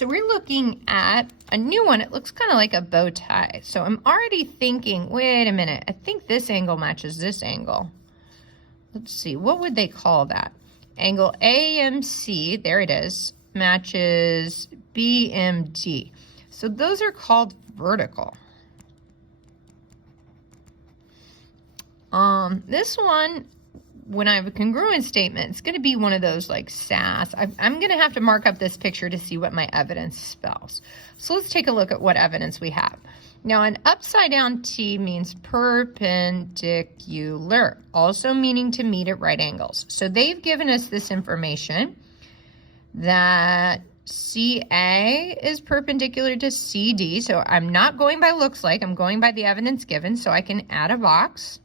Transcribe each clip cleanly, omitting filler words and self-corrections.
so we're looking at a new one. It looks kind of like a bow tie. So I'm already thinking, wait a minute, I think this angle matches this angle. Let's see, what would they call that? Angle AMC, there it is, matches BMD. So those are called vertical. This one, when I have a congruent statement, it's going to be one of those like SAS. I'm going to have to mark up this picture to see what my evidence spells. So let's take a look at what evidence we have. Now, an upside down T means perpendicular, also meaning to meet at right angles. So they've given us this information that CA is perpendicular to CD. So I'm not going by looks like, I'm going by the evidence given. So I can add a box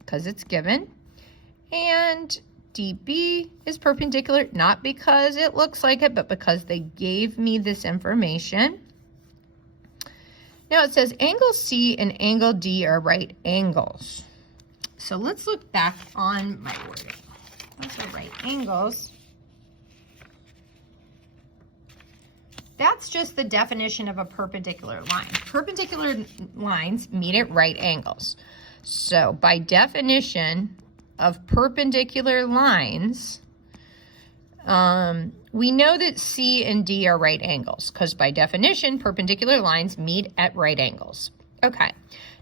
because it's given. And DB is perpendicular, not because it looks like it, but because they gave me this information. Now it says angle C and angle D are right angles. So let's look back on my wording. Those are right angles. That's just the definition of a perpendicular line. Perpendicular lines meet at right angles. So by definition of perpendicular lines, we know that C and D are right angles because by definition, perpendicular lines meet at right angles. Okay,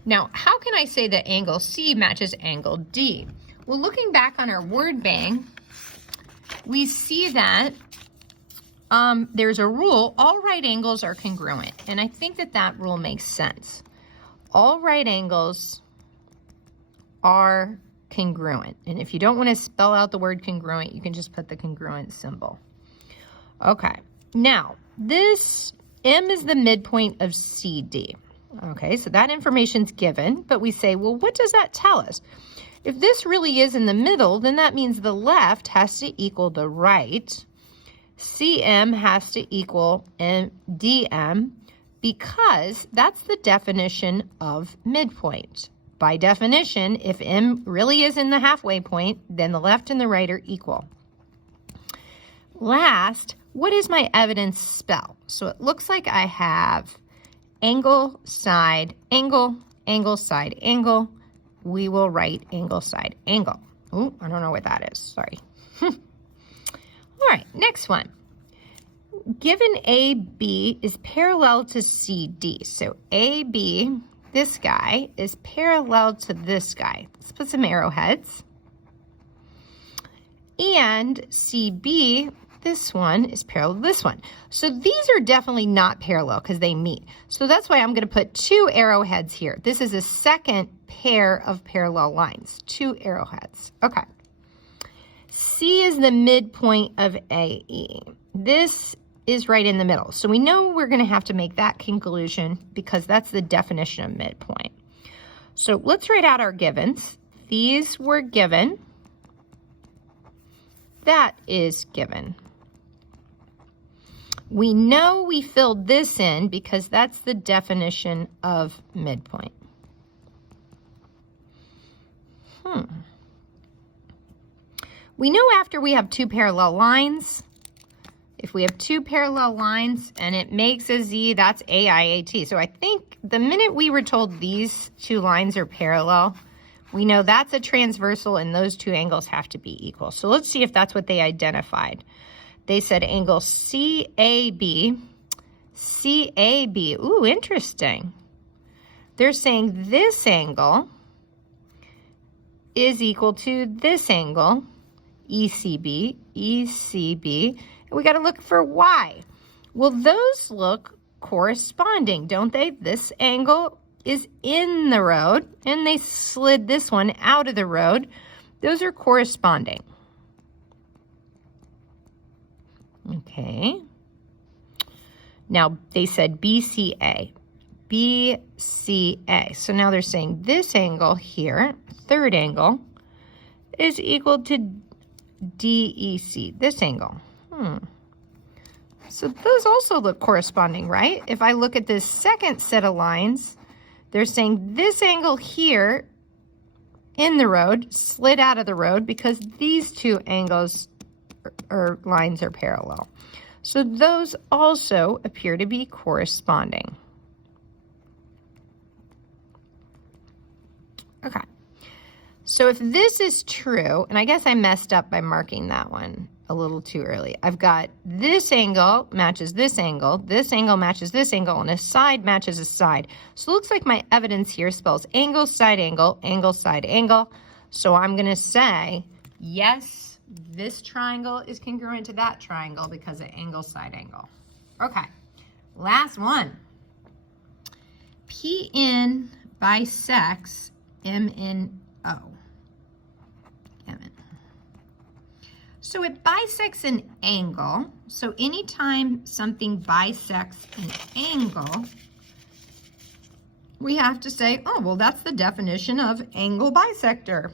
now how can I say that angle C matches angle D? Well, looking back on our word bang, we see that there's a rule, all right angles are congruent, and I think that that rule makes sense. All right angles are congruent, and if you don't want to spell out the word congruent, you can just put the congruent symbol. Okay, now this M is the midpoint of CD. Okay, so that information's given, but we say, well, what does that tell us? If this really is in the middle, then that means the left has to equal the right. CM has to equal DM because that's the definition of midpoint. By definition, if M really is in the halfway point, then the left and the right are equal. Last, what is my evidence spell? So it looks like I have angle, side, angle, angle, side, angle. We will write angle, side, angle. Oh, I don't know what that is. Sorry. All right, next one. Given AB is parallel to CD. So AB, this guy, is parallel to this guy. Let's put some arrowheads. And CB, this one, is parallel to this one. So these are definitely not parallel because they meet. So that's why I'm going to put 2 arrowheads here. This is a second pair of parallel lines. 2 arrowheads. Okay. C is the midpoint of AE. This is right in the middle. So we know we're going to have to make that conclusion because that's the definition of midpoint. So let's write out our givens. These were given. That is given. We know we filled this in because that's the definition of midpoint. We know after we have 2 parallel lines, if we have 2 parallel lines and it makes a Z, that's AIAT. So I think the minute we were told these 2 lines are parallel, we know that's a transversal and those 2 angles have to be equal. So let's see if that's what they identified. They said angle CAB, CAB, ooh, interesting. They're saying this angle is equal to this angle, ECB, ECB, and we got to look for Y. Well, those look corresponding, don't they? This angle is in the road, and they slid this one out of the road. Those are corresponding. Okay. Now, they said BCA, BCA. So now they're saying this angle here, third angle, is equal to DEC, this angle. So those also look corresponding, right? If I look at this second set of lines, they're saying this angle here in the road slid out of the road because these 2 angles or lines are parallel. So those also appear to be corresponding. Okay. So if this is true, and I guess I messed up by marking that one a little too early. I've got this angle matches this angle matches this angle, and a side matches a side. So it looks like my evidence here spells angle, side angle, angle, side angle. So I'm going to say, yes, this triangle is congruent to that triangle because of angle, side angle. Okay, last one. PN bisects MNO. So it bisects an angle. So anytime something bisects an angle, we have to say, oh, well, that's the definition of angle bisector.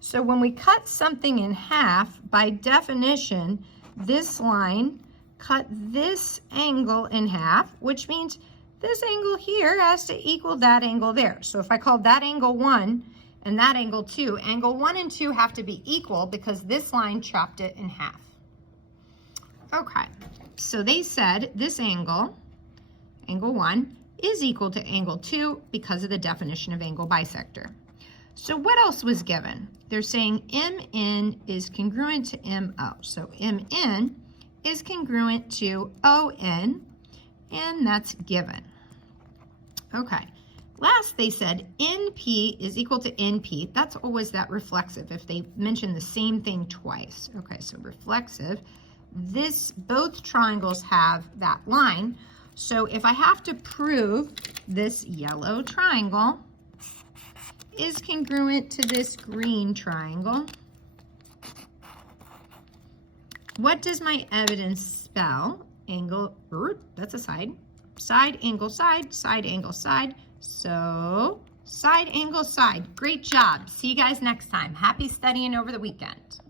So when we cut something in half, by definition, this line cut this angle in half, which means this angle here has to equal that angle there. So if I called that angle 1 and that angle 2, angle 1 and 2 have to be equal because this line chopped it in half. Okay, so they said this angle, angle 1, is equal to angle 2 because of the definition of angle bisector. So what else was given? They're saying MN is congruent to MO. So MN is congruent to ON, and that's given. Okay. Last, they said NP is equal to NP. That's always that reflexive if they mention the same thing twice. Okay, so reflexive. Both triangles have that line. So if I have to prove this yellow triangle is congruent to this green triangle, what does my evidence spell? Angle, that's a side. Side, angle, side, side, angle, side. So, side, angle, side. Great job. See you guys next time. Happy studying over the weekend.